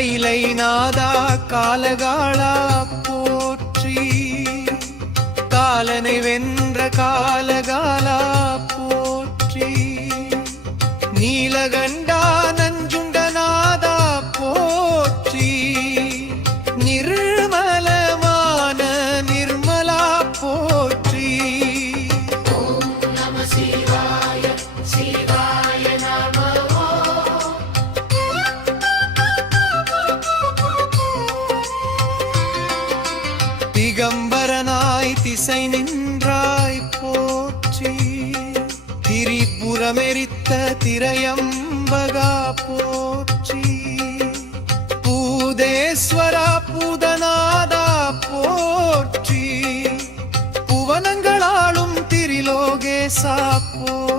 கைலை நாதா காலகாலா போற்றி, காலனை வென்ற காலகாலா போற்றி, நீலகண்டா நஞ்சுண்டநாதா போற்றி, நிர்மலமான நிர்மலா போற்றி. ஓம் நம சிவாய சிவாய நம. திகம்பரனாய் திசை நின்றாய் போற்றி, திரிபுரமெரித்த திரையம்பகா போற்றி, பூதேஸ்வரா பூதநாதா போற்றி, புவனங்களாளும் திரிலோகேசா போற்றி.